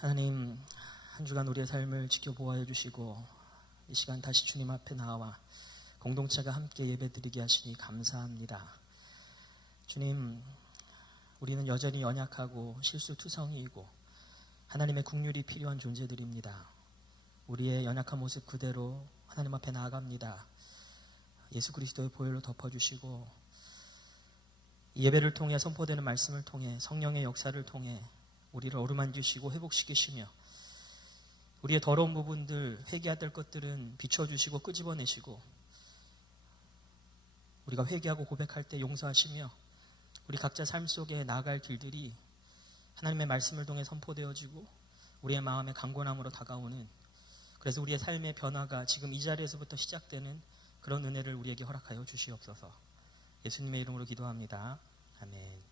하나님, 한 주간 우리의 삶을 지켜보아해 주시고 이 시간 다시 주님 앞에 나와 공동체가 함께 예배드리게 하시니 감사합니다. 주님, 우리는 여전히 연약하고 실수투성이이고 하나님의 긍휼이 필요한 존재들입니다. 우리의 연약한 모습 그대로 하나님 앞에 나아갑니다. 예수 그리스도의 보혈로 덮어주시고 이 예배를 통해 선포되는 말씀을 통해 성령의 역사를 통해 우리를 어루만지시고 회복시키시며 우리의 더러운 부분들, 회개해야 될 것들은 비춰주시고 끄집어내시고 우리가 회개하고 고백할 때 용서하시며 우리 각자 삶 속에 나아갈 길들이 하나님의 말씀을 통해 선포되어지고 우리의 마음의 강건함으로 다가오는, 그래서 우리의 삶의 변화가 지금 이 자리에서부터 시작되는 그런 은혜를 우리에게 허락하여 주시옵소서. 예수님의 이름으로 기도합니다. 아멘.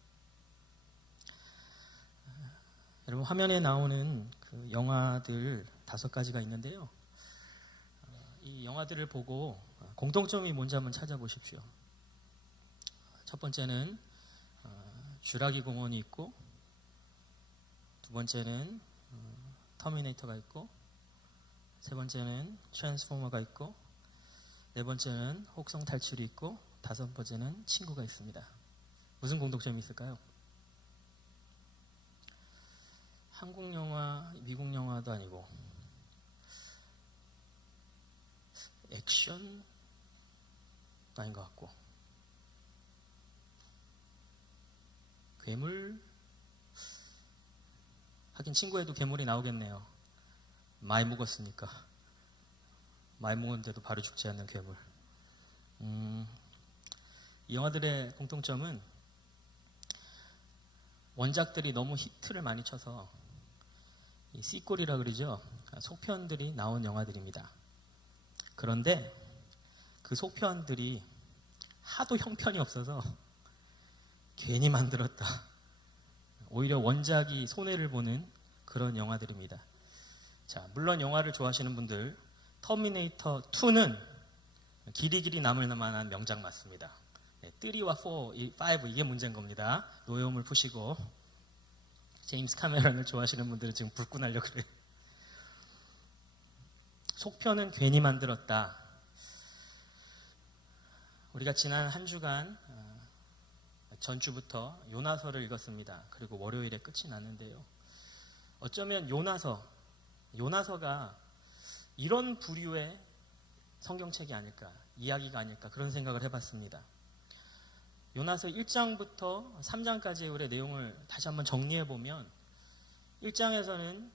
여러분, 화면에 나오는 그 영화들 5가지가 있는데요. 이 영화들을 보고 공통점이 뭔지 한번 찾아보십시오. 첫 번째는 쥬라기 공원이 있고, 두 번째는 터미네이터가 있고, 세 번째는 트랜스포머가 있고, 네 번째는 혹성 탈출이 있고, 다섯 번째는 친구가 있습니다. 무슨 공통점이 있을까요? 한국 영화, 미국 영화도 아니고 액션 아닌 것 같고, 괴물, 하긴 친구에도 괴물이 나오겠네요. 많이 묵었으니까. 많이 묵었는데도 바로 죽지 않는 괴물. 이 영화들의 공통점은 원작들이 너무 히트를 많이 쳐서 이 시퀄이라 그러죠. 속편들이 나온 영화들입니다. 그런데 그 속편들이 하도 형편이 없어서 괜히 만들었다. 오히려 원작이 손해를 보는 그런 영화들입니다. 자, 물론 영화를 좋아하시는 분들, 터미네이터 2는 길이 남을 만한 명작 맞습니다. 3와 4, 5 이게 문제인 겁니다. 노여움을 푸시고. 제임스 카메론을 좋아하시는 분들은 지금 불고 나려고 그래요. 속편은 괜히 만들었다. 우리가 지난 한 주간 전주부터 요나서를 읽었습니다. 그리고 월요일에 끝이 났는데요. 어쩌면 요나서가 이런 부류의 성경책이 아닐까, 이야기가 아닐까, 그런 생각을 해봤습니다. 요나서 1장부터 3장까지의 우리의 내용을 다시 한번 정리해보면 1장에서는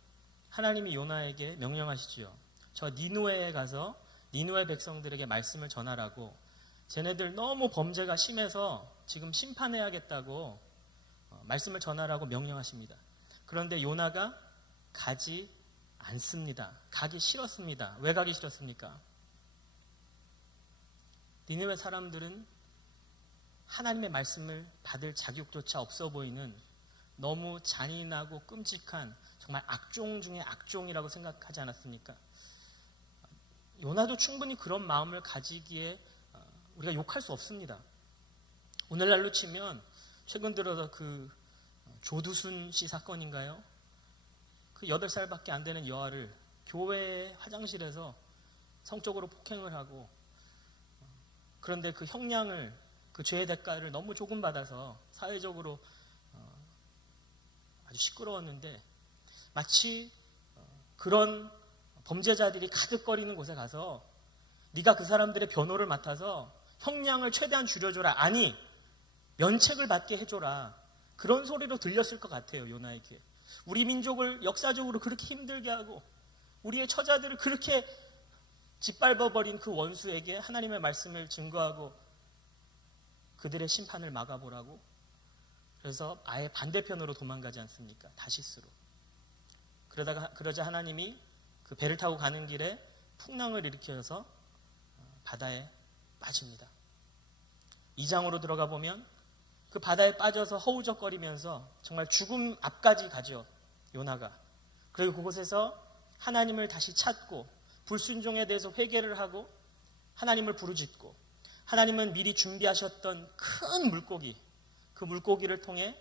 하나님이 요나에게 명령하시죠. 저 니누에에 가서 니누에 백성들에게 말씀을 전하라고, 쟤네들 너무 범죄가 심해서 지금 심판해야겠다고 말씀을 전하라고 명령하십니다. 그런데 요나가 가지 않습니다. 가기 싫었습니다. 왜 가기 싫었습니까? 니누에 사람들은 하나님의 말씀을 받을 자격조차 없어 보이는 너무 잔인하고 끔찍한 정말 악종 중에 악종이라고 생각하지 않았습니까? 요나도 충분히 그런 마음을 가지기에 우리가 욕할 수 없습니다. 오늘날로 치면 최근 들어서 그 조두순 씨 사건인가요? 그 8살밖에 안 되는 여아를 교회 화장실에서 성적으로 폭행을 하고, 그런데 그 형량을, 그 죄의 대가를 너무 조금 받아서 사회적으로 아주 시끄러웠는데, 마치 그런 범죄자들이 가득거리는 곳에 가서 네가 그 사람들의 변호를 맡아서 형량을 최대한 줄여줘라, 아니 면책을 받게 해줘라, 그런 소리로 들렸을 것 같아요. 요나에게 우리 민족을 역사적으로 그렇게 힘들게 하고 우리의 처자들을 그렇게 짓밟아버린 그 원수에게 하나님의 말씀을 증거하고 그들의 심판을 막아보라고. 그래서 아예 반대편으로 도망가지 않습니까? 다시스로. 그러자 하나님이 그 배를 타고 가는 길에 풍랑을 일으켜서 바다에 빠집니다. 2장으로 들어가 보면 그 바다에 빠져서 허우적거리면서 정말 죽음 앞까지 가죠, 요나가. 그리고 그곳에서 하나님을 다시 찾고 불순종에 대해서 회개를 하고 하나님을 부르짖고, 하나님은 미리 준비하셨던 큰 물고기, 그 물고기를 통해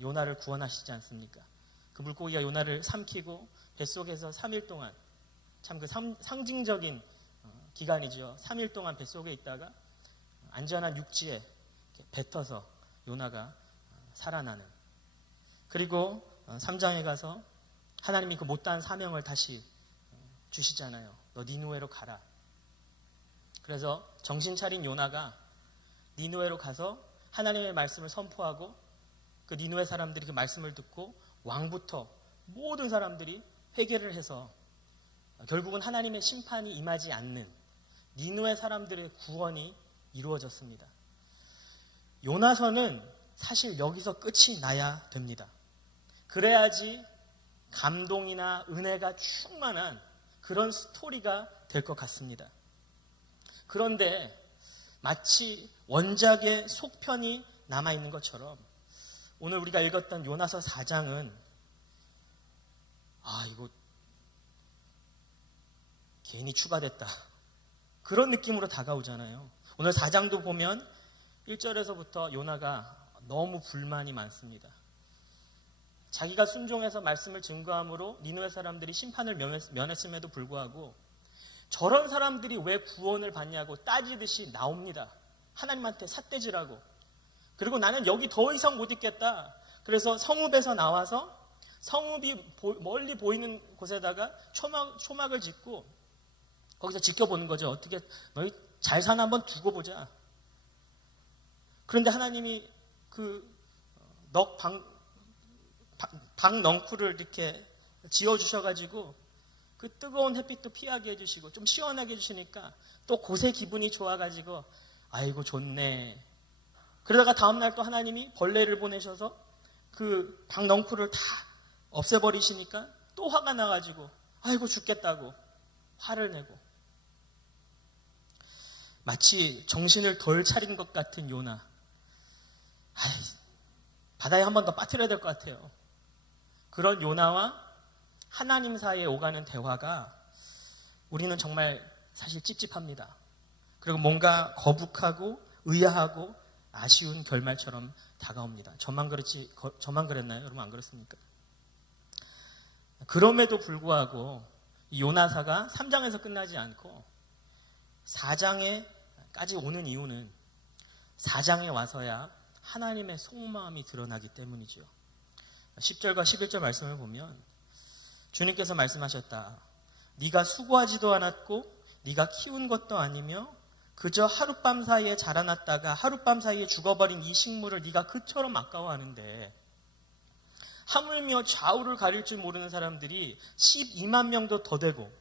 요나를 구원하시지 않습니까? 그 물고기가 요나를 삼키고 뱃속에서 3일 동안, 참 그 상징적인 기간이죠. 3일 동안 뱃속에 있다가 안전한 육지에 뱉어서 요나가 살아나는. 그리고 3장에 가서 하나님이 그 못다한 사명을 다시 주시잖아요. 너 니느웨로 가라. 그래서 정신 차린 요나가 니느웨로 가서 하나님의 말씀을 선포하고 그 니느웨 사람들이 그 말씀을 듣고 왕부터 모든 사람들이 회개를 해서 결국은 하나님의 심판이 임하지 않는 니느웨 사람들의 구원이 이루어졌습니다. 요나서는 사실 여기서 끝이 나야 됩니다. 그래야지 감동이나 은혜가 충만한 그런 스토리가 될 것 같습니다. 그런데 마치 원작의 속편이 남아있는 것처럼 오늘 우리가 읽었던 요나서 4장은 이거 괜히 추가됐다. 그런 느낌으로 다가오잖아요. 오늘 4장도 보면 1절에서부터 요나가 너무 불만이 많습니다. 자기가 순종해서 말씀을 증거함으로 니느웨 사람들이 심판을 면했음에도 불구하고 저런 사람들이 왜 구원을 받냐고 따지듯이 나옵니다. 하나님한테 삿대질하고. 그리고 나는 여기 더 이상 못 있겠다. 그래서 성읍에서 나와서 성읍이 멀리 보이는 곳에다가 초막을 짓고 거기서 지켜보는 거죠. 어떻게 너희 잘 사나 한번 두고 보자. 그런데 하나님이 그 방 넝쿨을 이렇게 지어주셔가지고 그 뜨거운 햇빛도 피하게 해주시고 좀 시원하게 해주시니까 또 곳의 기분이 좋아가지고 아이고 좋네. 그러다가 다음날 또 하나님이 벌레를 보내셔서 그 방 넝쿨을 다 없애버리시니까 또 화가 나가지고 아이고 죽겠다고 화를 내고 마치 정신을 덜 차린 것 같은 요나. 바다에 한 번 더 빠뜨려야 될 것 같아요. 그런 요나와 하나님 사이에 오가는 대화가 우리는 정말 사실 찝찝합니다. 그리고 뭔가 거북하고 의아하고 아쉬운 결말처럼 다가옵니다. 저만 그랬나요? 여러분 안 그렇습니까? 그럼에도 불구하고 이 요나사가 3장에서 끝나지 않고 4장에까지 오는 이유는 4장에 와서야 하나님의 속마음이 드러나기 때문이죠. 10절과 11절 말씀을 보면 주님께서 말씀하셨다. 네가 수고하지도 않았고 네가 키운 것도 아니며 그저 하룻밤 사이에 자라났다가 하룻밤 사이에 죽어버린 이 식물을 네가 그처럼 아까워하는데 하물며 좌우를 가릴 줄 모르는 사람들이 12만 명도 더 되고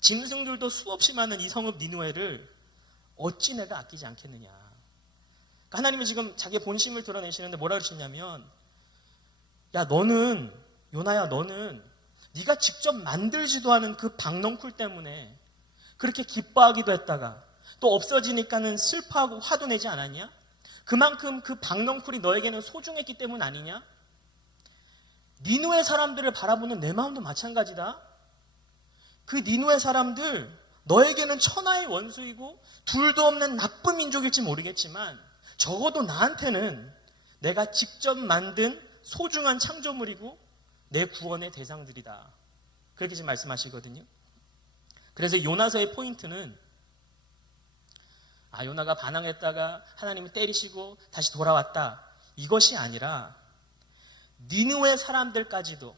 짐승들도 수없이 많은 이 성읍 니느웨를 어찌 내가 아끼지 않겠느냐. 그러니까 하나님은 지금 자기의 본심을 드러내시는데 뭐라 그러시냐면 야 너는 요나야 너는 네가 직접 만들지도 않은 그 방넝쿨 때문에 그렇게 기뻐하기도 했다가 또 없어지니까는 슬퍼하고 화도 내지 않았냐? 그만큼 그 방넝쿨이 너에게는 소중했기 때문 아니냐? 니느웨 사람들을 바라보는 내 마음도 마찬가지다. 그 니느웨 사람들 너에게는 천하의 원수이고 둘도 없는 나쁜 민족일지 모르겠지만 적어도 나한테는 내가 직접 만든 소중한 창조물이고 내 구원의 대상들이다. 그렇게 지금 말씀하시거든요. 그래서 요나서의 포인트는 요나가 반항했다가 하나님이 때리시고 다시 돌아왔다. 이것이 아니라 니느웨 사람들까지도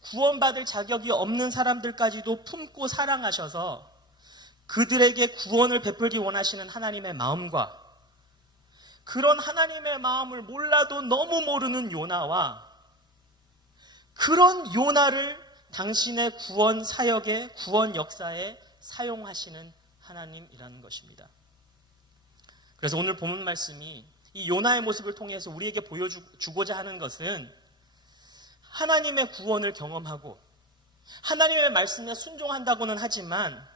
구원받을 자격이 없는 사람들까지도 품고 사랑하셔서 그들에게 구원을 베풀기 원하시는 하나님의 마음과 그런 하나님의 마음을 몰라도 너무 모르는 요나와 그런 요나를 당신의 구원 사역에 구원 역사에 사용하시는 하나님이라는 것입니다. 그래서 오늘 본문 말씀이 이 요나의 모습을 통해서 우리에게 보여주고자 하는 것은 하나님의 구원을 경험하고 하나님의 말씀에 순종한다고는 하지만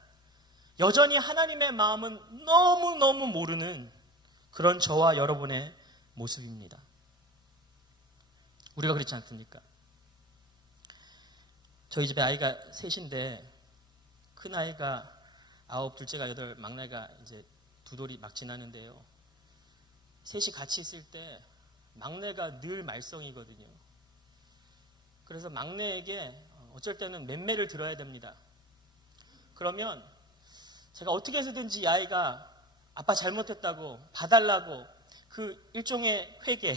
여전히 하나님의 마음은 너무너무 모르는 그런 저와 여러분의 모습입니다. 우리가 그렇지 않습니까? 저희 집에 아이가 셋인데 큰 아이가 9, 둘째가 8, 막내가 이제 2돌이 막 지나는데요. 셋이 같이 있을 때 막내가 늘 말썽이거든요. 그래서 막내에게 어쩔 때는 맴매를 들어야 됩니다. 그러면 제가 어떻게 해서든지 이 아이가 아빠 잘못했다고 봐달라고 그 일종의 회개,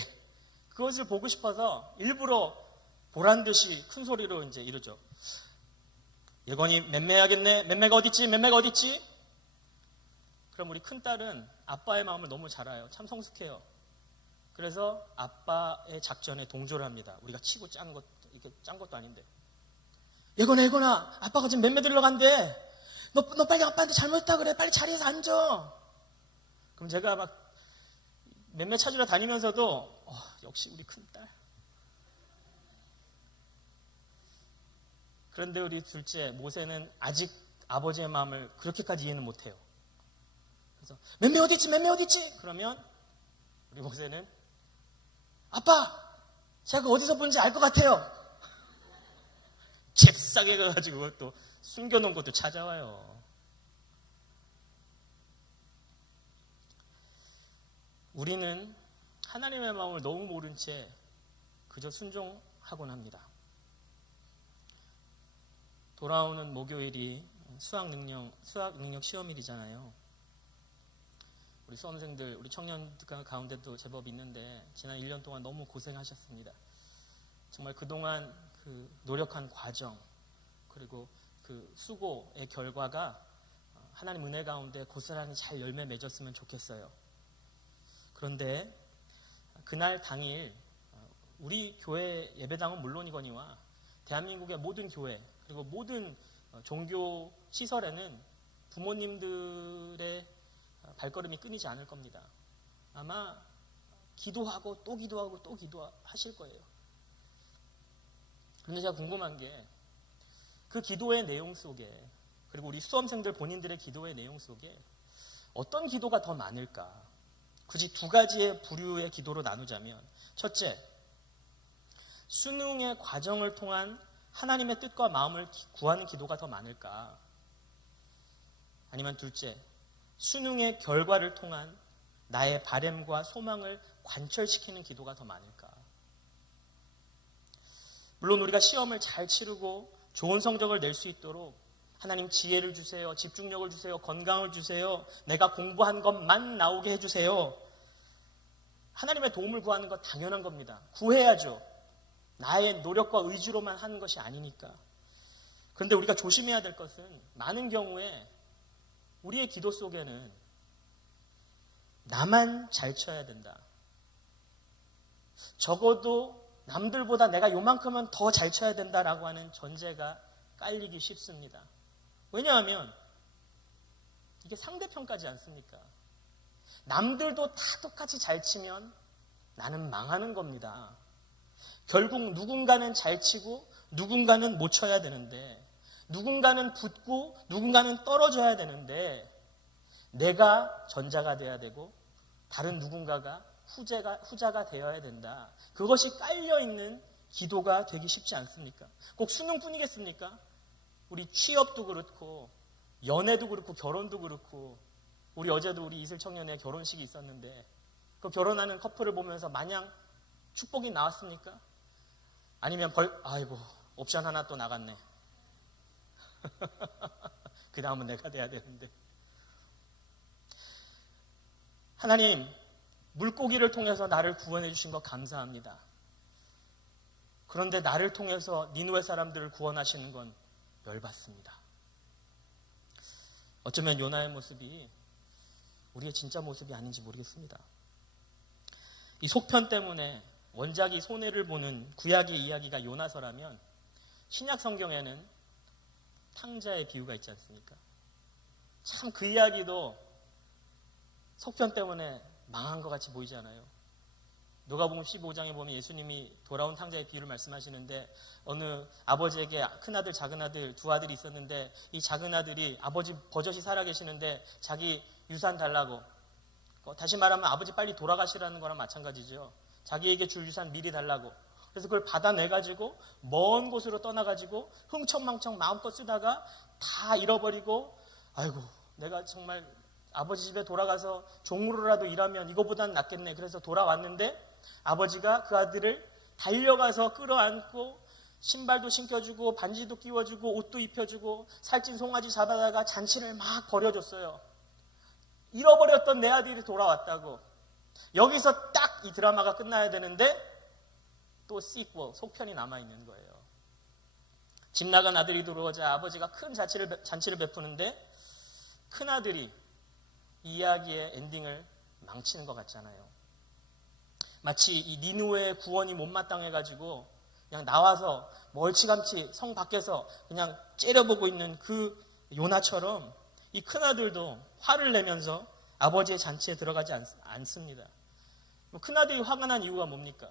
그것을 보고 싶어서 일부러 보란 듯이 큰 소리로 이제 이러죠. 예건이 맴매야겠네. 맴매가 어딨지? 맴매가 어딨지? 그럼 우리 큰딸은 아빠의 마음을 너무 잘 알아요. 참 성숙해요. 그래서 아빠의 작전에 동조를 합니다. 우리가 치고 짠 것도 아닌데. 예건아, 아빠가 지금 맴매 들러간대. 너 빨리 아빠한테 잘못했다 그래. 빨리 자리에서 앉아. 그럼 제가 막 맴매 찾으러 다니면서도 역시 우리 큰딸. 그런데 우리 둘째 모세는 아직 아버지의 마음을 그렇게까지 이해는 못해요. 그래서 맴매 어디 있지? 그러면 우리 모세는 아빠, 제가 그 어디서 본지 알 것 같아요. 잽싸게 가가지고 또 숨겨놓은 것도 찾아와요. 우리는 하나님의 마음을 너무 모른 채 그저 순종하곤 합니다. 돌아오는 목요일이 수학 능력 시험일이잖아요. 우리 수험생들, 우리 청년들 가운데도 제법 있는데 지난 1년 동안 너무 고생하셨습니다. 정말 그동안 그 노력한 과정 그리고 그 수고의 결과가 하나님 은혜 가운데 고스란히 잘 열매 맺었으면 좋겠어요. 그런데 그날 당일 우리 교회 예배당은 물론이거니와 대한민국의 모든 교회 그리고 모든 종교 시설에는 부모님들의 발걸음이 끊이지 않을 겁니다. 아마 기도하고 또 기도하고 또 기도하실 거예요. 그런데 제가 궁금한 게 그 기도의 내용 속에 그리고 우리 수험생들 본인들의 기도의 내용 속에 어떤 기도가 더 많을까? 굳이 두 가지의 부류의 기도로 나누자면 첫째, 수능의 과정을 통한 하나님의 뜻과 마음을 구하는 기도가 더 많을까? 아니면 둘째, 수능의 결과를 통한 나의 바램과 소망을 관철시키는 기도가 더 많을까? 물론 우리가 시험을 잘 치르고 좋은 성적을 낼 수 있도록 하나님 지혜를 주세요, 집중력을 주세요, 건강을 주세요, 내가 공부한 것만 나오게 해주세요. 하나님의 도움을 구하는 것 당연한 겁니다. 구해야죠. 나의 노력과 의지로만 하는 것이 아니니까. 그런데 우리가 조심해야 될 것은 많은 경우에 우리의 기도 속에는 나만 잘 쳐야 된다. 적어도 남들보다 내가 요만큼은 더 잘 쳐야 된다라고 하는 전제가 깔리기 쉽습니다. 왜냐하면 이게 상대평가지 않습니까? 남들도 다 똑같이 잘 치면 나는 망하는 겁니다. 결국 누군가는 잘 치고 누군가는 못 쳐야 되는데 누군가는 붙고 누군가는 떨어져야 되는데 내가 전자가 돼야 되고 다른 누군가가 후자가 되어야 된다. 그것이 깔려있는 기도가 되기 쉽지 않습니까? 꼭 수능뿐이겠습니까? 우리 취업도 그렇고 연애도 그렇고 결혼도 그렇고 우리 어제도 우리 이슬청년회 결혼식이 있었는데 그 결혼하는 커플을 보면서 마냥 축복이 나왔습니까? 아니면 아이고 옵션 하나 또 나갔네. 그 다음은 내가 돼야 되는데. 하나님, 물고기를 통해서 나를 구원해 주신 것 감사합니다. 그런데 나를 통해서 니느웨 사람들을 구원하시는 건 열받습니다. 어쩌면 요나의 모습이 우리의 진짜 모습이 아닌지 모르겠습니다. 이 속편 때문에 원작이 손해를 보는 구약의 이야기가 요나서라면 신약 성경에는 탕자의 비유가 있지 않습니까? 참 그 이야기도 속편 때문에 망한 것 같이 보이지 않아요? 누가복음 15장에 보면 예수님이 돌아온 탕자의 비유를 말씀하시는데 어느 아버지에게 큰아들 작은아들 두 아들이 있었는데 이 작은아들이 아버지 버젓이 살아계시는데 자기 유산 달라고, 다시 말하면 아버지 빨리 돌아가시라는 거랑 마찬가지죠. 자기에게 줄 유산 미리 달라고. 그래서 그걸 받아내가지고 먼 곳으로 떠나가지고 흥청망청 마음껏 쓰다가 다 잃어버리고 아이고 내가 정말 아버지 집에 돌아가서 종으로라도 일하면 이거보단 낫겠네. 그래서 돌아왔는데 아버지가 그 아들을 달려가서 끌어안고 신발도 신겨주고 반지도 끼워주고 옷도 입혀주고 살찐 송아지 잡아다가 잔치를 막 벌여줬어요. 잃어버렸던 내 아들이 돌아왔다고. 여기서 딱 이 드라마가 끝나야 되는데 또 시퀄, 속편이 남아있는 거예요. 집 나간 아들이 들어오자 아버지가 큰 잔치를 베푸는데 큰아들이 이 이야기의 엔딩을 망치는 것 같잖아요. 마치 이 니느웨의 구원이 못마땅해가지고 그냥 나와서 멀찌감치 성 밖에서 그냥 째려보고 있는 그 요나처럼 이 큰아들도 화를 내면서 아버지의 잔치에 들어가지 않습니다. 큰아들이 화가 난 이유가 뭡니까?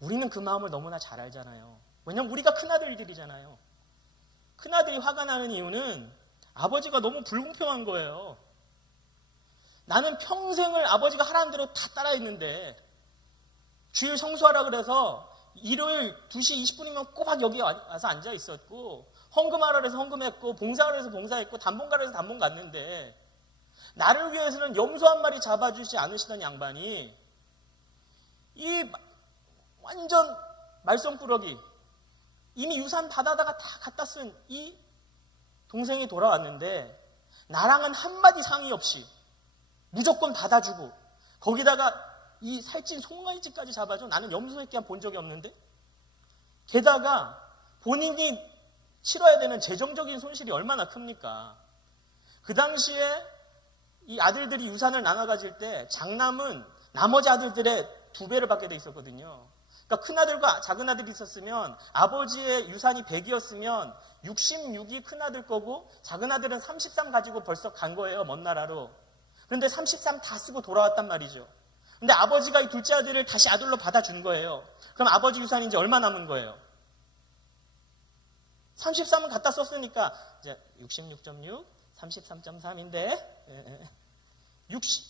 우리는 그 마음을 너무나 잘 알잖아요. 왜냐하면 우리가 큰아들들이잖아요. 큰아들이 화가 나는 이유는 아버지가 너무 불공평한 거예요. 나는 평생을 아버지가 하라는 대로 다 따라했는데 주일 성수하라 그래서 일요일 2시 20분이면 꼬박 여기 와서 앉아 있었고 헌금하라 그래서 헌금했고 봉사하라 그래서 봉사했고 단봉가라 해서 단봉 갔는데 나를 위해서는 염소 한 마리 잡아주지 않으시던 양반이 이 완전 말썽꾸러기 이미 유산 받아다가 다 갖다 쓴 이 동생이 돌아왔는데 나랑은 한마디 상의 없이 무조건 받아주고 거기다가 이 살찐 송아지까지 잡아줘. 나는 염소 새끼 본 적이 없는데 게다가 본인이 치러야 되는 재정적인 손실이 얼마나 큽니까? 그 당시에 이 아들들이 유산을 나눠 가질 때 장남은 나머지 아들들의 2배를 받게 돼 있었거든요. 그러니까 큰아들과 작은아들이 있었으면 아버지의 유산이 100이었으면 66이 큰아들 거고 작은아들은 33 가지고 벌써 간 거예요. 먼 나라로. 그런데 33 다 쓰고 돌아왔단 말이죠. 근데 아버지가 이 둘째 아들을 다시 아들로 받아준 거예요. 그럼 아버지 유산이 이제 얼마 남은 거예요? 33은 갖다 썼으니까 이제 66.6, 33.3인데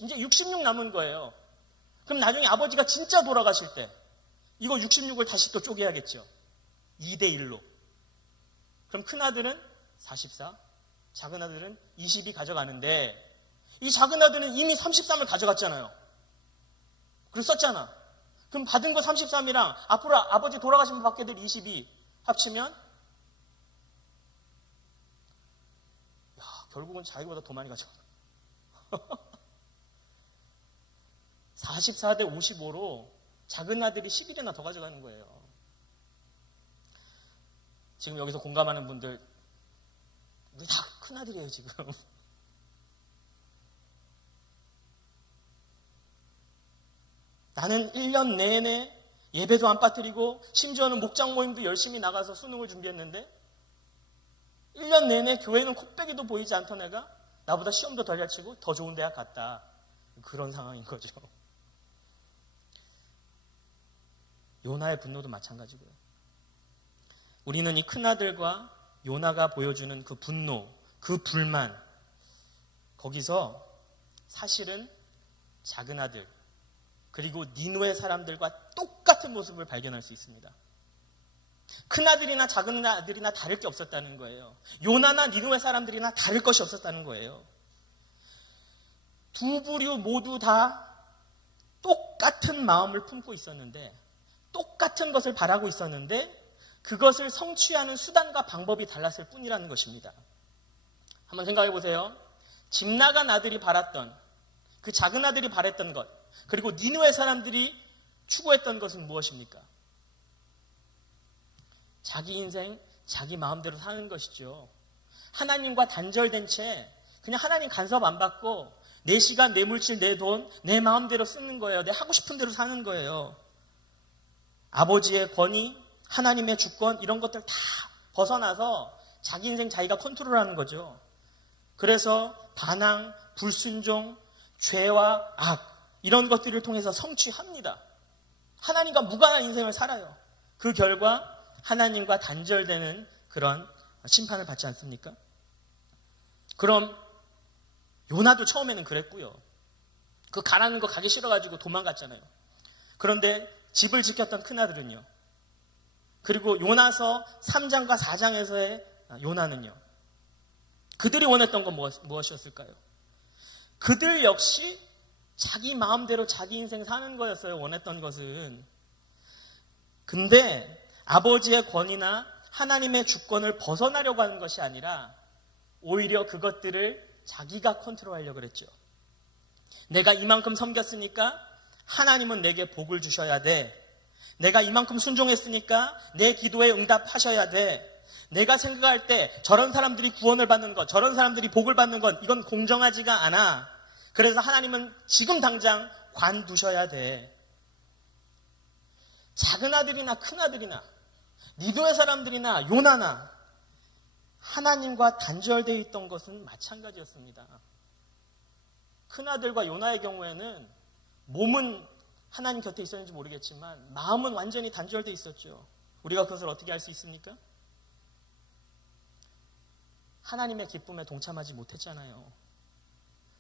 이제 66 남은 거예요. 그럼 나중에 아버지가 진짜 돌아가실 때 이거 66을 다시 또 쪼개야겠죠. 2대1로. 그럼 큰아들은 44, 작은아들은 22 가져가는데 이 작은아들은 이미 33을 가져갔잖아요. 그래서 썼잖아. 그럼 받은 거 33이랑 앞으로 아버지 돌아가시면 받게 될 22 합치면 결국은 자기보다 더 많이 가져가. 44대 55로 작은 아들이 11이나 더 가져가는 거예요. 지금 여기서 공감하는 분들 우리 다 큰아들이에요 지금. 나는 1년 내내 예배도 안 빠뜨리고 심지어는 목장 모임도 열심히 나가서 수능을 준비했는데 1년 내내 교회는 콧배기도 보이지 않던 애가 나보다 시험도 덜 잘 치고 더 좋은 대학 갔다. 그런 상황인 거죠. 요나의 분노도 마찬가지고요. 우리는 이 큰아들과 요나가 보여주는 그 분노, 그 불만, 거기서 사실은 작은아들 그리고 니느웨 사람들과 똑같은 모습을 발견할 수 있습니다. 큰아들이나 작은아들이나 다를 게 없었다는 거예요. 요나나 니느웨 사람들이나 다를 것이 없었다는 거예요. 두 부류 모두 다 똑같은 마음을 품고 있었는데 똑같은 것을 바라고 있었는데 그것을 성취하는 수단과 방법이 달랐을 뿐이라는 것입니다. 한번 생각해 보세요. 집 나간 아들이 바랐던 그 작은 아들이 바랬던 것 그리고 니느웨 사람들이 추구했던 것은 무엇입니까? 자기 인생, 자기 마음대로 사는 것이죠. 하나님과 단절된 채 그냥 하나님 간섭 안 받고 내 시간, 내 물질, 내 돈, 내 마음대로 쓰는 거예요. 내 하고 싶은 대로 사는 거예요. 아버지의 권위, 하나님의 주권 이런 것들 다 벗어나서 자기 인생 자기가 컨트롤하는 거죠. 그래서 반항, 불순종, 죄와 악 이런 것들을 통해서 성취합니다. 하나님과 무관한 인생을 살아요. 그 결과 하나님과 단절되는 그런 심판을 받지 않습니까? 그럼 요나도 처음에는 그랬고요. 그 가라는 거 가기 싫어가지고 도망갔잖아요. 그런데 집을 지켰던 큰아들은요. 그리고 요나서 3장과 4장에서의 요나는요. 그들이 원했던 건 무엇이었을까요? 그들 역시 자기 마음대로 자기 인생 사는 거였어요. 원했던 것은. 근데 아버지의 권위나 하나님의 주권을 벗어나려고 하는 것이 아니라 오히려 그것들을 자기가 컨트롤하려고 그랬죠. 내가 이만큼 섬겼으니까 하나님은 내게 복을 주셔야 돼. 내가 이만큼 순종했으니까 내 기도에 응답하셔야 돼. 내가 생각할 때 저런 사람들이 구원을 받는 것, 저런 사람들이 복을 받는 것, 이건 공정하지가 않아. 그래서 하나님은 지금 당장 관두셔야 돼. 작은 아들이나 큰 아들이나 니도의 사람들이나 요나나 하나님과 단절되어 있던 것은 마찬가지였습니다. 큰 아들과 요나의 경우에는 몸은 하나님 곁에 있었는지 모르겠지만 마음은 완전히 단절되어 있었죠. 우리가 그것을 어떻게 알 수 있습니까? 하나님의 기쁨에 동참하지 못했잖아요.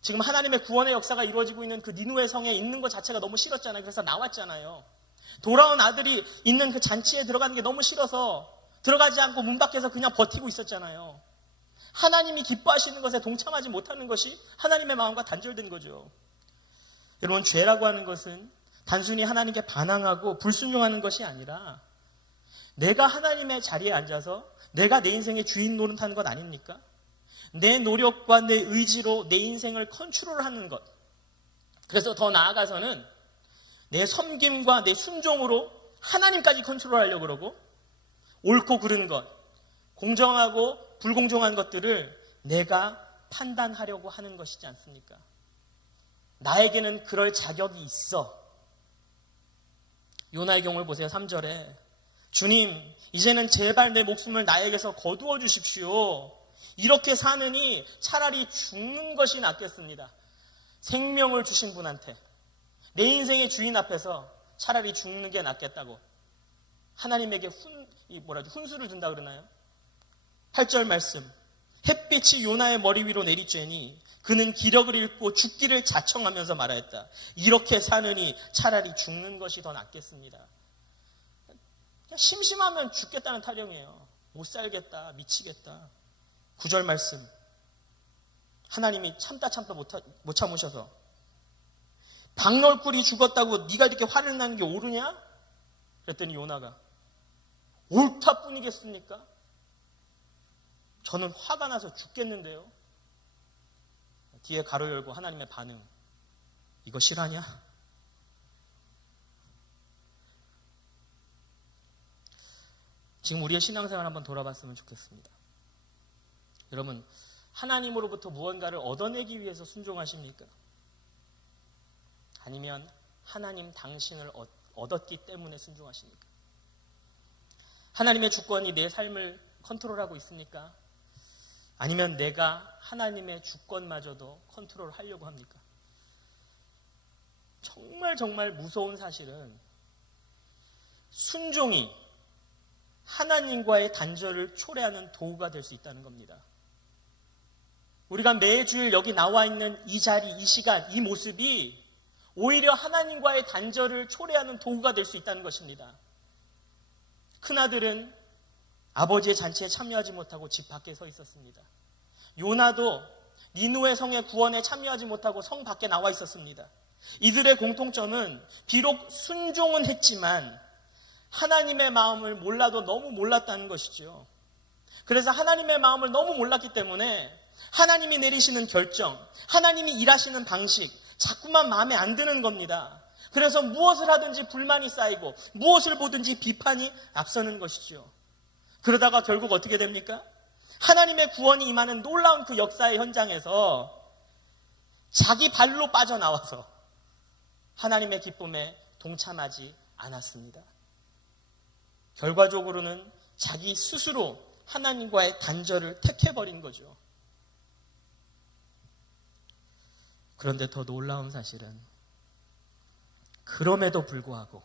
지금 하나님의 구원의 역사가 이루어지고 있는 그 니누의 성에 있는 것 자체가 너무 싫었잖아요. 그래서 나왔잖아요. 돌아온 아들이 있는 그 잔치에 들어가는 게 너무 싫어서 들어가지 않고 문 밖에서 그냥 버티고 있었잖아요. 하나님이 기뻐하시는 것에 동참하지 못하는 것이 하나님의 마음과 단절된 거죠. 여러분, 죄라고 하는 것은 단순히 하나님께 반항하고 불순종하는 것이 아니라 내가 하나님의 자리에 앉아서 내가 내 인생의 주인 노릇하는 것 아닙니까? 내 노력과 내 의지로 내 인생을 컨트롤하는 것. 그래서 더 나아가서는 내 섬김과 내 순종으로 하나님까지 컨트롤하려고 그러고 옳고 그른 것, 공정하고 불공정한 것들을 내가 판단하려고 하는 것이지 않습니까? 나에게는 그럴 자격이 있어. 요나의 경우를 보세요. 3절에 주님, 이제는 제발 내 목숨을 나에게서 거두어 주십시오. 이렇게 사느니 차라리 죽는 것이 낫겠습니다. 생명을 주신 분한테 내 인생의 주인 앞에서 차라리 죽는 게 낫겠다고 하나님에게 훈수를 둔다 그러나요? 8절 말씀, 햇빛이 요나의 머리 위로 내리쬐니 그는 기력을 잃고 죽기를 자청하면서 말하였다. 이렇게 사느니 차라리 죽는 것이 더 낫겠습니다. 그냥 심심하면 죽겠다는 타령이에요. 못 살겠다, 미치겠다. 9절 말씀, 하나님이 참다 못 참으셔서 박널꿀이 죽었다고 네가 이렇게 화를 나는 게 옳으냐? 그랬더니 요나가 옳다 뿐이겠습니까? 저는 화가 나서 죽겠는데요. 뒤에 가로 열고 하나님의 반응, 이거 실화냐? 지금 우리의 신앙생활 한번 돌아봤으면 좋겠습니다. 여러분, 하나님으로부터 무언가를 얻어내기 위해서 순종하십니까? 아니면 하나님 당신을 얻었기 때문에 순종하십니까? 하나님의 주권이 내 삶을 컨트롤하고 있습니까? 아니면 내가 하나님의 주권마저도 컨트롤하려고 합니까? 정말 무서운 사실은 순종이 하나님과의 단절을 초래하는 도구가 될 수 있다는 겁니다. 우리가 매주일 여기 나와 있는 이 자리, 이 시간, 이 모습이 오히려 하나님과의 단절을 초래하는 도구가 될 수 있다는 것입니다. 큰아들은 아버지의 잔치에 참여하지 못하고 집 밖에 서 있었습니다. 요나도 니누의 성의 구원에 참여하지 못하고 성 밖에 나와 있었습니다. 이들의 공통점은 비록 순종은 했지만 하나님의 마음을 몰라도 너무 몰랐다는 것이죠. 그래서 하나님의 마음을 너무 몰랐기 때문에 하나님이 내리시는 결정, 하나님이 일하시는 방식 자꾸만 마음에 안 드는 겁니다. 그래서 무엇을 하든지 불만이 쌓이고 무엇을 보든지 비판이 앞서는 것이죠. 그러다가 결국 어떻게 됩니까? 하나님의 구원이 임하는 놀라운 그 역사의 현장에서 자기 발로 빠져나와서 하나님의 기쁨에 동참하지 않았습니다. 결과적으로는 자기 스스로 하나님과의 단절을 택해버린 거죠. 그런데 더 놀라운 사실은 그럼에도 불구하고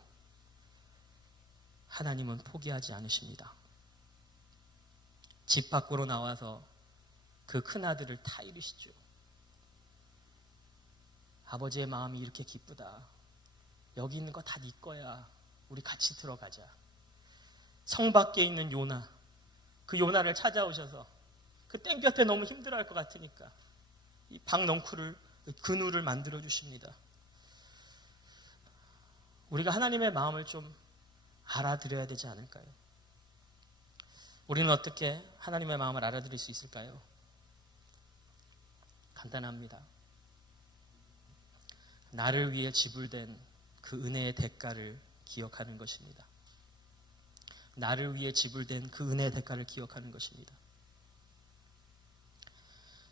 하나님은 포기하지 않으십니다. 집 밖으로 나와서 그 큰아들을 타이르시죠. 아버지의 마음이 이렇게 기쁘다. 여기 있는 거 다 네 거야. 우리 같이 들어가자. 성 밖에 있는 요나, 그 요나를 찾아오셔서 그 땡볕에 너무 힘들어할 것 같으니까 이 박넝쿨을, 그늘을 만들어 주십니다. 우리가 하나님의 마음을 좀 알아들어야 되지 않을까요? 우리는 어떻게 하나님의 마음을 알아들을 수 있을까요? 간단합니다. 나를 위해 지불된 그 은혜의 대가를 기억하는 것입니다. 나를 위해 지불된 그 은혜의 대가를 기억하는 것입니다.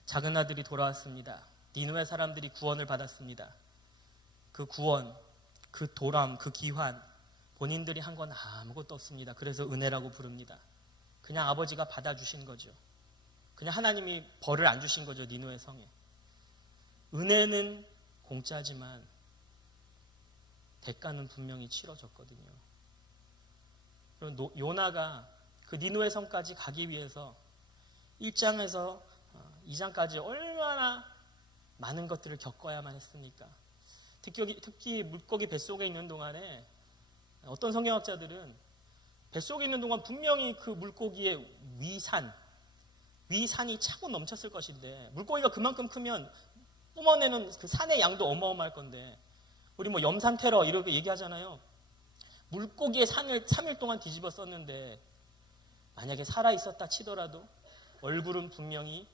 작은 아들이 돌아왔습니다. 니느웨 사람들이 구원을 받았습니다. 그 구원, 그 도람, 그 기환, 본인들이 한 건 아무것도 없습니다. 그래서 은혜라고 부릅니다. 그냥 아버지가 받아주신 거죠. 그냥 하나님이 벌을 안 주신 거죠. 니느웨 성에. 은혜는 공짜지만 대가는 분명히 치러졌거든요. 요나가 그 니느웨 성까지 가기 위해서 1장에서 2장까지 얼마나 많은 것들을 겪어야만 했습니까? 특히 물고기 뱃속에 있는 동안에 어떤 성경학자들은 뱃속에 있는 동안 분명히 그 물고기의 위산이 차고 넘쳤을 것인데, 물고기가 그만큼 크면 뿜어내는 그 산의 양도 어마어마할 건데, 우리 뭐 염산 테러 이렇게 얘기하잖아요. 물고기의 산을 3일 동안 뒤집어 썼는데 만약에 살아있었다 치더라도 얼굴은 분명히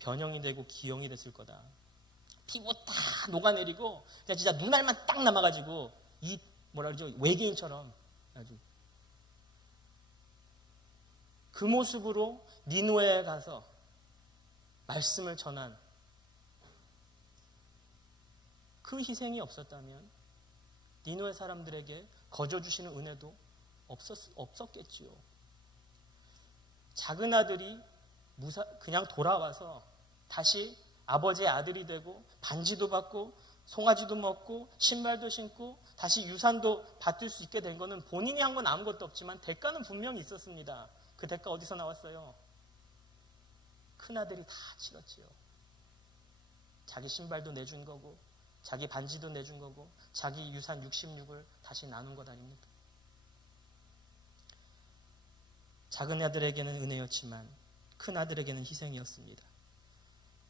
변형이 되고 기형이 됐을 거다. 피부 다 녹아내리고 그냥 진짜 눈알만 딱 남아가지고 이 뭐라 그러죠? 외계인처럼 아주 그 모습으로 니느웨에 가서 말씀을 전한 그 희생이 없었다면 니느웨 사람들에게 거저주시는 은혜도 없었겠지요. 작은 아들이 그냥 돌아와서 다시 아버지의 아들이 되고 반지도 받고 송아지도 먹고 신발도 신고 다시 유산도 받을 수 있게 된 거는 본인이 한 건 아무것도 없지만 대가는 분명히 있었습니다. 그 대가 어디서 나왔어요? 큰아들이 다 치렀지요. 자기 신발도 내준 거고 자기 반지도 내준 거고 자기 유산 66을 다시 나눈 것 아닙니까? 작은 아들에게는 은혜였지만 큰 아들에게는 희생이었습니다.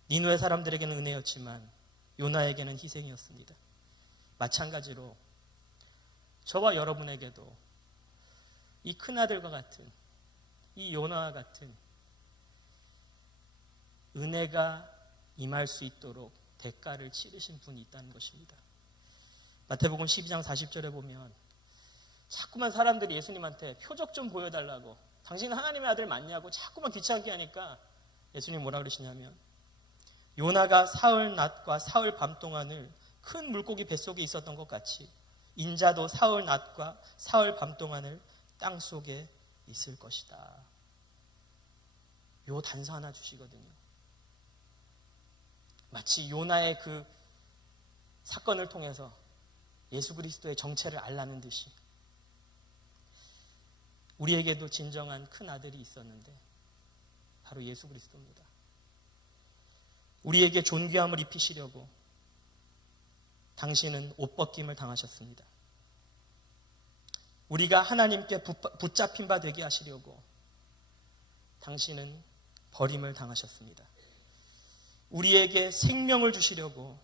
니느웨 사람들에게는 은혜였지만 요나에게는 희생이었습니다. 마찬가지로 저와 여러분에게도 이 큰아들과 같은 이 요나와 같은 은혜가 임할 수 있도록 대가를 치르신 분이 있다는 것입니다. 마태복음 12장 40절에 보면 자꾸만 사람들이 예수님한테 표적 좀 보여달라고, 당신은 하나님의 아들 맞냐고 자꾸만 귀찮게 하니까 예수님 뭐라 그러시냐면, 요나가 사흘 낮과 사흘 밤 동안을 큰 물고기 뱃속에 있었던 것 같이 인자도 사흘 낮과 사흘 밤 동안을 땅속에 있을 것이다. 요 단서 하나 주시거든요. 마치 요나의 그 사건을 통해서 예수 그리스도의 정체를 알라는 듯이 우리에게도 진정한 큰 아들이 있었는데 바로 예수 그리스도입니다. 우리에게 존귀함을 입히시려고 당신은 옷벗김을 당하셨습니다. 우리가 하나님께 붙잡힌 바 되게 하시려고 당신은 버림을 당하셨습니다. 우리에게 생명을 주시려고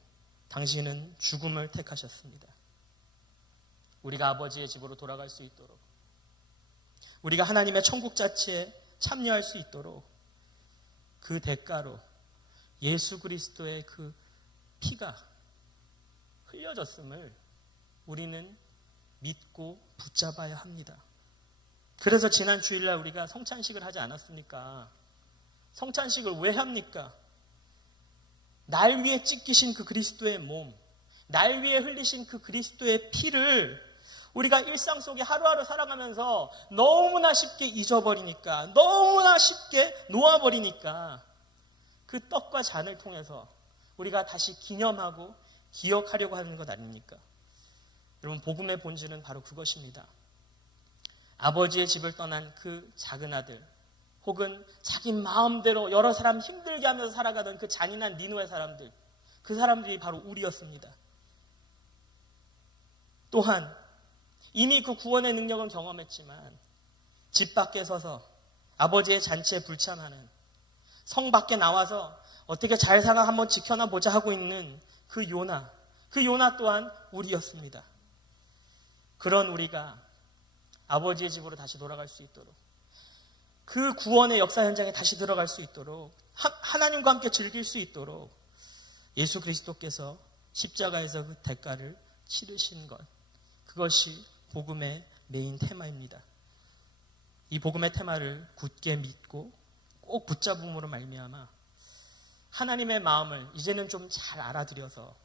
당신은 죽음을 택하셨습니다. 우리가 아버지의 집으로 돌아갈 수 있도록, 우리가 하나님의 천국 자체에 참여할 수 있도록 그 대가로 예수 그리스도의 그 피가 흘려졌음을 우리는 믿고 붙잡아야 합니다. 그래서 지난 주일날 우리가 성찬식을 하지 않았습니까? 성찬식을 왜 합니까? 날 위해 찢기신 그 그리스도의 몸, 날 위해 흘리신 그 그리스도의 피를 우리가 일상 속에 하루하루 살아가면서 너무나 쉽게 잊어버리니까, 너무나 쉽게 놓아버리니까 그 떡과 잔을 통해서 우리가 다시 기념하고 기억하려고 하는 것 아닙니까? 여러분, 복음의 본질은 바로 그것입니다. 아버지의 집을 떠난 그 작은 아들, 혹은 자기 마음대로 여러 사람 힘들게 하면서 살아가던 그 잔인한 니느웨 사람들, 그 사람들이 바로 우리였습니다. 또한 이미 그 구원의 능력은 경험했지만 집 밖에 서서 아버지의 잔치에 불참하는, 성 밖에 나와서 어떻게 잘 살아 한번 지켜나 보자 하고 있는 그 요나 또한 우리였습니다. 그런 우리가 아버지의 집으로 다시 돌아갈 수 있도록, 그 구원의 역사 현장에 다시 들어갈 수 있도록, 하나님과 함께 즐길 수 있도록 예수 그리스도께서 십자가에서 그 대가를 치르신 것, 그것이 복음의 메인 테마입니다. 이 복음의 테마를 굳게 믿고 꼭 붙잡음으로 말미암아 하나님의 마음을 이제는 좀 잘 알아들여서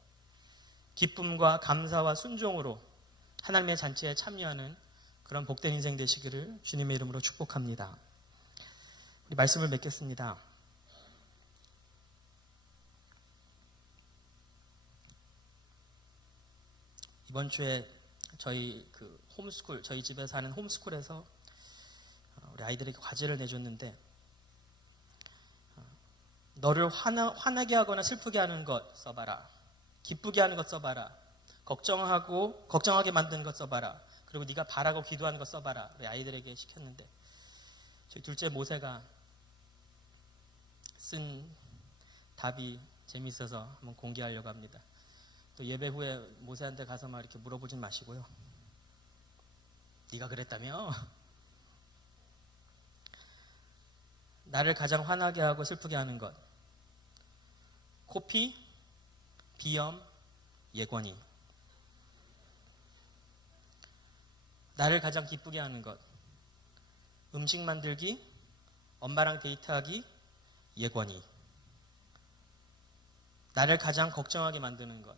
기쁨과 감사와 순종으로 하나님의 잔치에 참여하는 그런 복된 인생 되시기를 주님의 이름으로 축복합니다. 우리 말씀을 맺겠습니다. 이번 주에 저희 홈스쿨, 저희 집에서 하는 홈스쿨에서 우리 아이들에게 과제를 내줬는데, 너를 화나게 하거나 슬프게 하는 것 써봐라, 기쁘게 하는 것 써봐라, 걱정하게 만드는 것 써봐라, 그리고 네가 바라고 기도하는 것 써봐라. 우리 아이들에게 시켰는데, 저희 둘째 모세가 쓴 답이 재미있어서 한번 공개하려고 합니다. 또 예배 후에 모세한테 가서 막 이렇게 물어보진 마시고요. 네가 그랬다며? 나를 가장 화나게 하고 슬프게 하는 것. 코피, 비염, 예권이. 나를 가장 기쁘게 하는 것. 음식 만들기, 엄마랑 데이트하기, 예권이. 나를 가장 걱정하게 만드는 것.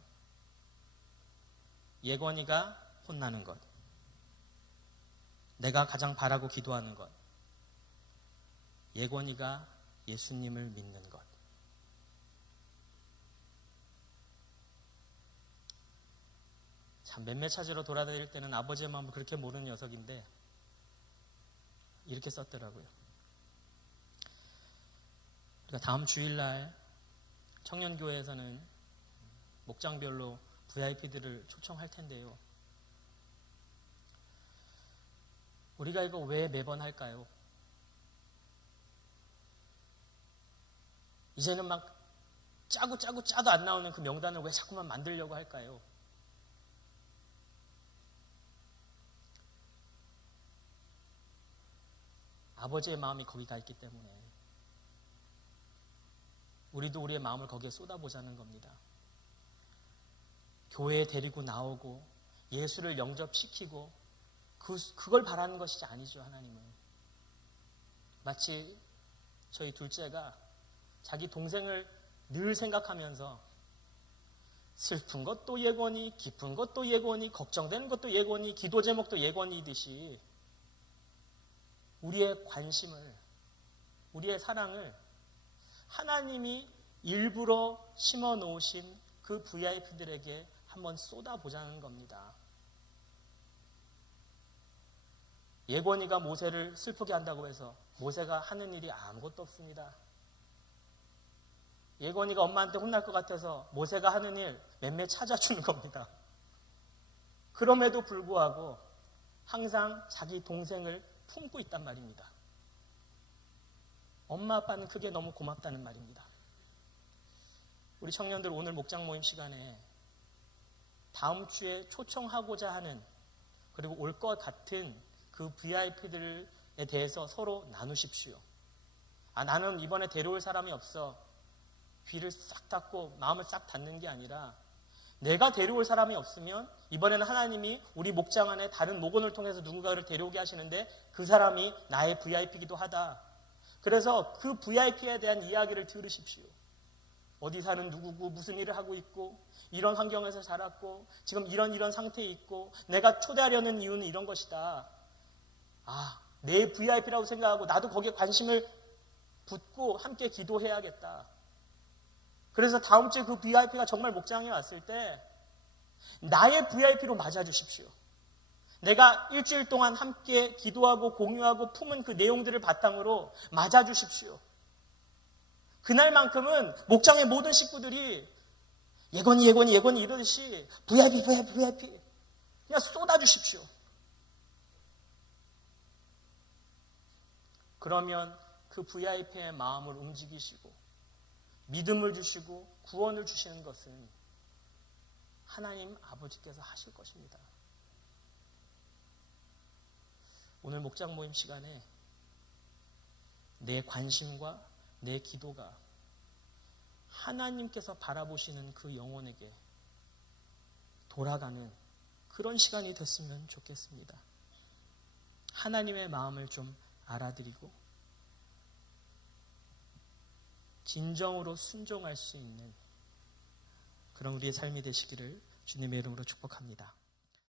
예권이가 혼나는 것. 내가 가장 바라고 기도하는 것. 예권이가 예수님을 믿는 것. 참 몇몇 찾으러 돌아다닐 때는 아버지의 마음을 그렇게 모르는 녀석인데 이렇게 썼더라고요. 우리가 다음 주일날 청년교회에서는 목장별로 VIP들을 초청할 텐데요. 우리가 이거 왜 매번 할까요? 이제는 막 짜도 안 나오는 그 명단을 왜 자꾸만 만들려고 할까요? 아버지의 마음이 거기 가 있기 때문에 우리도 우리의 마음을 거기에 쏟아보자는 겁니다. 교회에 데리고 나오고 예수를 영접시키고 그걸 바라는 것이 아니죠. 하나님은 마치 저희 둘째가 자기 동생을 늘 생각하면서 슬픈 것도 예권이, 기쁜 것도 예권이, 걱정되는 것도 예권이, 기도 제목도 예권이듯이 우리의 관심을, 우리의 사랑을 하나님이 일부러 심어 놓으신 그 VIP들에게 한번 쏟아보자는 겁니다. 예권이가 모세를 슬프게 한다고 해서 모세가 하는 일이 아무것도 없습니다. 예권이가 엄마한테 혼날 것 같아서 모세가 하는 일 몇몇 찾아주는 겁니다. 그럼에도 불구하고 항상 자기 동생을 품고 있단 말입니다. 엄마 아빠는 그게 너무 고맙다는 말입니다. 우리 청년들 오늘 목장 모임 시간에 다음 주에 초청하고자 하는, 그리고 올 것 같은 그 VIP들에 대해서 서로 나누십시오. 나는 이번에 데려올 사람이 없어. 귀를 싹 닫고 마음을 싹 닫는 게 아니라 내가 데려올 사람이 없으면 이번에는 하나님이 우리 목장 안에 다른 목원을 통해서 누군가를 데려오게 하시는데 그 사람이 나의 VIP이기도 하다. 그래서 그 VIP에 대한 이야기를 들으십시오. 어디 사는 누구고 무슨 일을 하고 있고 이런 환경에서 자랐고 지금 이런 상태에 있고 내가 초대하려는 이유는 이런 것이다. 내 VIP라고 생각하고 나도 거기에 관심을 붓고 함께 기도해야겠다. 그래서 다음 주에 그 VIP가 정말 목장에 왔을 때 나의 VIP로 맞아주십시오. 내가 일주일 동안 함께 기도하고 공유하고 품은 그 내용들을 바탕으로 맞아주십시오. 그날만큼은 목장의 모든 식구들이 예건이 이러듯이 VIP 그냥 쏟아주십시오. 그러면 그 VIP의 마음을 움직이시고 믿음을 주시고 구원을 주시는 것은 하나님 아버지께서 하실 것입니다. 오늘 목장 모임 시간에 내 관심과 내 기도가 하나님께서 바라보시는 그 영혼에게 돌아가는 그런 시간이 됐으면 좋겠습니다. 하나님의 마음을 좀 알아드리고 진정으로 순종할 수 있는 그런 우리의 삶이 되시기를 주님의 이름으로 축복합니다.